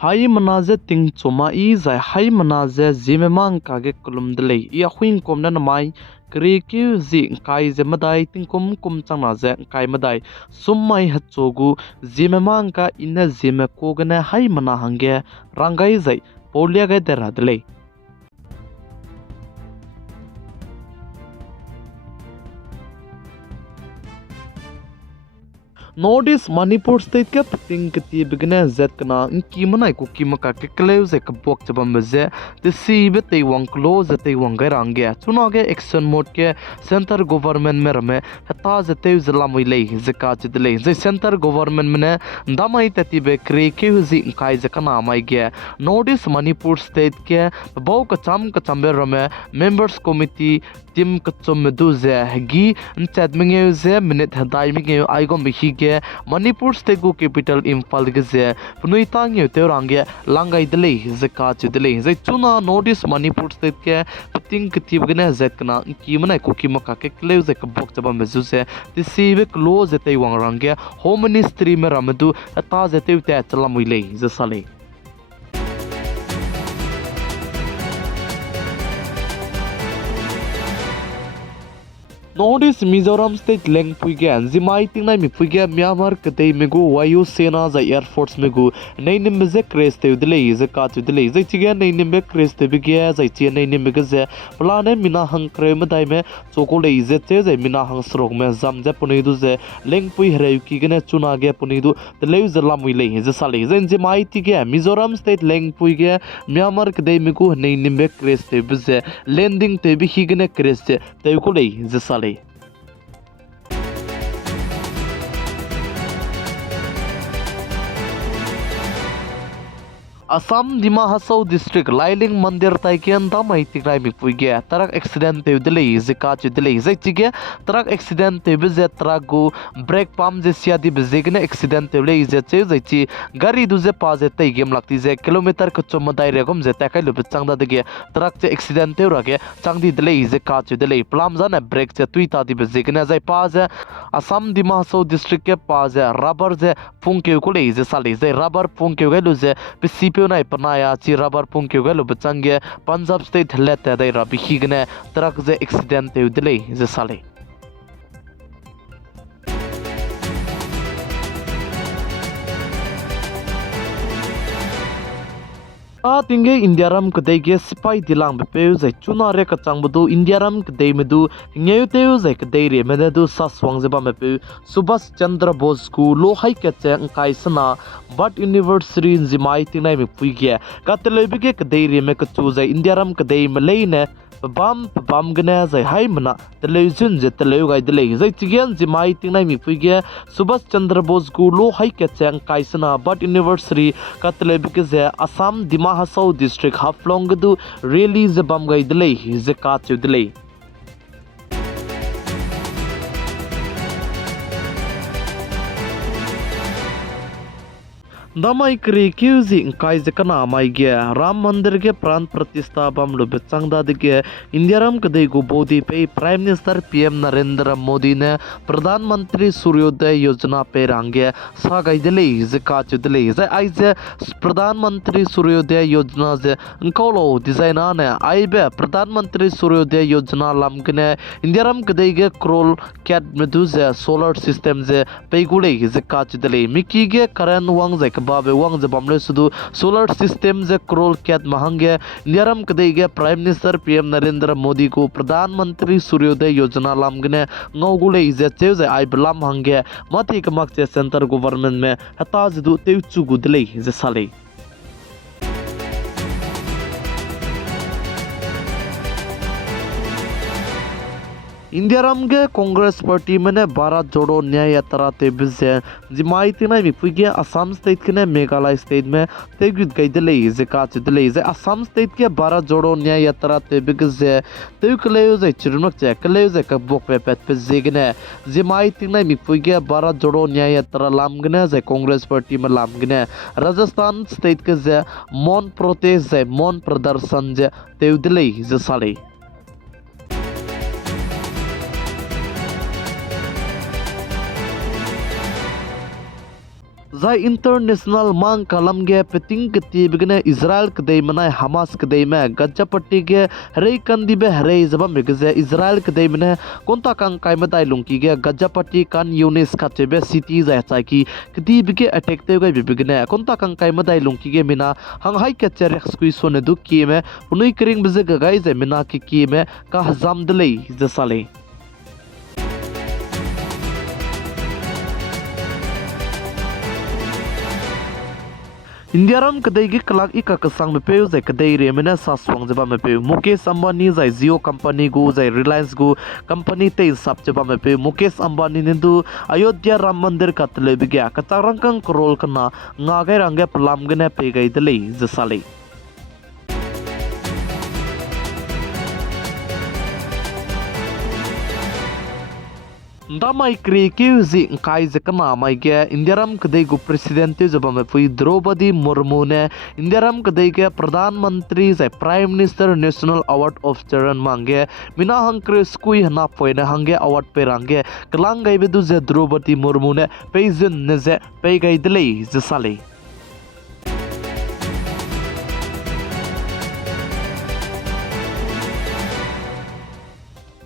Hai manaze ting choma I zai hai manaze Zeme mang kage kolum delay I ahuin kom na namai kri kyu zi kai ze madai ting kum chang na ze kai madai summai hachogu Zeme mang ka ina Zeme kogane hai mana hange rangai zai polia ga dera delay Nordis Manipur state ke pating kati begine zet kana inki manai ko kimaka ke kleu ze ka bok chabam ze the si be te wang close te wang ga range chuna ge action mode ke center government me rame hata ze te zla muilei ze ka chidlei ze center government mene damai tati be kre ke zi kai ze kana mai ge Nordis Manipur state ke bau ka chambe rame members committee tim ka chom du ze gi chat menge ze minute hadai menge ai gom bi ge Manipur state go capital Imphal ge ze punui tang ye te range langai dele ze ka chu dele ze chuna notice Manipur state ke pating kti bgne zet kana ki mana ko ki maka ke kleu ze ka bok chaba mezu se ti si be close te wang range home ministry me ramadu ta ze te chala muile ze sale Nordis Mizoram state leng puige zimai tingnai mi puige Myanmar kate megu Vayu Sena za Air Force megu nei nim ze crest te dile ze ka tu dile ze chige nei nim be crest te bige za chi nei nim be ze plane mina hang kre ma dai me choko le ze che ze mina hang srok me zam ze puni du ze leng pui hre ki gene chuna ge puni du dile ze lamui le ze sale ze zimai tige Mizoram state leng puige Myanmar kate megu nei nim be crest te be ze landing te bi hi gene crest te ko le ze sale Assam Dima Hasau district Lailing Mandir Taikian Damai Tigrai Mikpuige Tarak accident te dele zika chu dele zaichige tarak accident te bize tragu brake pump je sia di bizegne accident te le ze che zaichi gari du ze pa ze tai game lakti ze kilometer ko chom dai regom ze takai lu changda dege tarak che accident te rage changdi dele zika chu dele plam zana brake che tuita di bizegne zai pa ze Assam Dima Hasau district ke pa ze rubber ze phungke ko le ze sale ze rubber phungke ga lu ze pc nai panaya chi rubber pungkyu galo bachange Punjab state lete dai rabi higne truck ze accident te dile ze sale tinge Indiaram kadai ge sipai dilang bepeu zai chuna re ka changbudu Indiaram kadai medu ngeu teu zai kadai re medu saswang zeba mepu Subhas Chandra Bose ku lo hai ka chang kai sana but university zimai tinai me puige ka telebige kadai re me ka chu zai Indiaram kadai meleine bam gna zai hai mana television je teleu gai dele zai chigen zimai tingnai mi puige Subhas Chandra Bose ku lo hai ka chang kaisana but university ka telebike ze Assam Dima Hasau district haflong du release bam gai dele ze ka chu dele Damai kri kyuzi kai zekana mai ge Ram Mandir ge pran pratishta bam lo bechangda de ge Indiaram kadai go bodi pe Prime Minister PM Narendra Modi ne Pradhan Mantri Suryoday Yojana pe range sa gai dele ze ka chu dele ze ai ze Pradhan Mantri Suryoday Yojana ze nkolo designa ne ai be Pradhan Mantri Suryoday Yojana lamgne Indiaram kadai ge krol cat medu ze solar system ze pe gule ze ka chu dele miki ge karan wang ze babe wang ze bamle sudu solar system ze crore kyat mahange Indiaram kadai ge Prime Minister PM Narendra Modi ko Pradhan Mantri Suryoday Yojana lamgne ngogule ze che ze ai blam hange mati kamak che center government me hata zu te chu gudle ze sale Indiaram ge Congress party mene Bharat jodo nyay yatra te bize zimai tinai mi puige Assam state kene Meghalaya state me te gud gai dele ze ka chu dele ze Assam state ke Bharat jodo nyay yatra te bize te kleu ze chirmak che kleu ze ka bok pe pet pe zegene zimai tinai mi puige Bharat jodo nyay yatra lamgne ze Congress party me lamgne Rajasthan state ke ze mon protest ze mon pradarsan ze te dele ze sale Zai international mang kalam ge peting keti begene Israel kedai manai Hamas kedai me gaja patti ge rei kandi be rei zaba megze Israel kedai mene konta kang kai madai lungki ge gaja patti kan Yunis khache be city zai chai ki keti bege attack te gai begene konta kang kai madai lungki ge mina hang hai ke cher skui sone du ki me punui kring beze ga gai zai mina ki me ka hazam dlei zasale Indiaram kadai gi kalak ika kasang me peu zai kadai re mena saswang jaba me peu Mukesh Ambani zai Jio company gu zai Reliance gu company te sap jaba me peu Mukesh Ambani nindu Ayodhya Ram Mandir katle bigya katarang kang krol kana ngagai rangge pelam gene pe gai dele zasale Damai krikiuzi kai zakana mai ge Indiaram kadai gu president jaba me pui Draupadi Murmu ne Indiaram kadai ge Pradhan Mantri zai Prime Minister National Award of Charan mange mina hangkre skui hana poina hange award pe range klang gai bedu ze Draupadi Murmu ne peizin ne ze pe gai dele zasale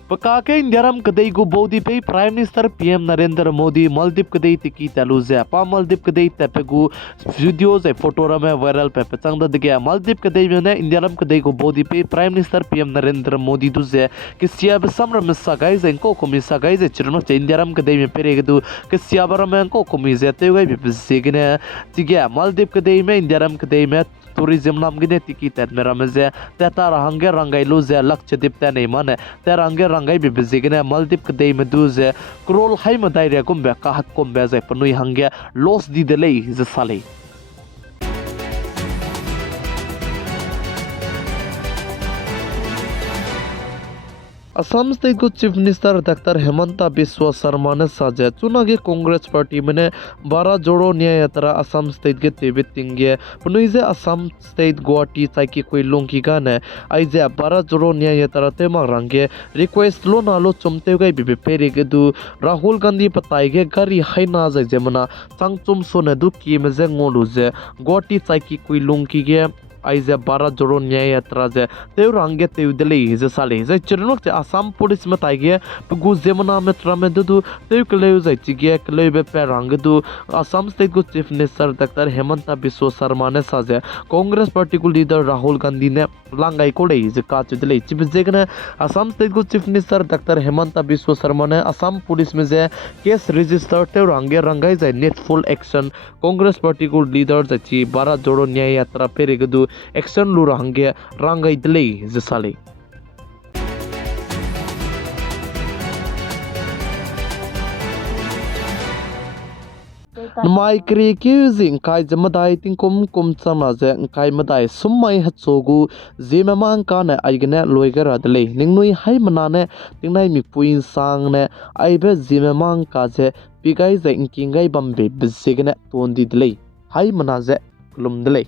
Pakake Indiaram kadai gu bodi pe Prime Minister PM Narendra Modi Maldiv kadai tiki taluze pa Maldiv kadai tepegu videos e photo rame viral pe pechang da digya Maldiv kadai ne Indiaram kadai gu bodi pe Prime Minister PM Narendra Modi duze ke siab samra missa guys enko komisa guys e chirno che Indiaram kadai me peregedu ke siabara me enko komize te gai be sigine tigya Maldiv kadai me Indiaram kadai me tourism nam gine tiki tet mera meze teta range rangai luze lakche dipta nei mane te range rangai bi bizigine Maldiv kadai meduze krol hai madai re kumbe ka hat kombe zai panui hange loss di delei ze sale Assam State को Chief Minister Dr. Hemanta Biswa Sarma ने साझा चुना के Congress party में 12 जोड़ो न्याय यात्रा Assam state के तेबित तिंगे पुनुइजे असम स्टेट गुवाहाटी ताकि कोई लोग की गाने आइजे 12 जोड़ो न्याय यात्रा ते मांगे रिक्वेस्ट लो नालो चुमते गए बिबे पेरे के दु राहुल गांधी पताइगे गरी हाई ना जाय जमना संग चुम सोने दु की में जे ngoluze गुवाहाटी ताकि कोई लोग की गे आइजे 12 जोड़ो न्याय यात्रा जे तेव रंगे तेव दले जे साले जे चिरनोक ते आसाम पुलिस में ताइगे पगु जेमना में ट्रमे दु तेव कलेव जे चिगे कलेव पे रंग दु आसाम स्टेट को chief minister doctor Hemant Biswa Sharma ने साजे कांग्रेस पार्टी को लीडर राहुल गांधी ने लांगाई कोले जे काच दले चिप जेगने आसाम स्टेट को chief minister doctor Hemant Biswa Sharma ने आसाम पुलिस में जे केस रजिस्टर तेव रंगे रंगाई जे नेटफुल एक्शन कांग्रेस पार्टी को लीडर जे ची 12 जोड़ो न्याय यात्रा पेरेगदु एक्शन लू रंगे रंगाई दले जसाले Mai kri kiusing kai jamadai tingkum kum chana je kai madai summai hachogu Zeme mang ka ne aigene loigara dele ningnui hai manane tingnai mi puin sang ne aibe Zeme mang ka je pigai je inkingai bambe bizigene tondi dele hai manaje klum dele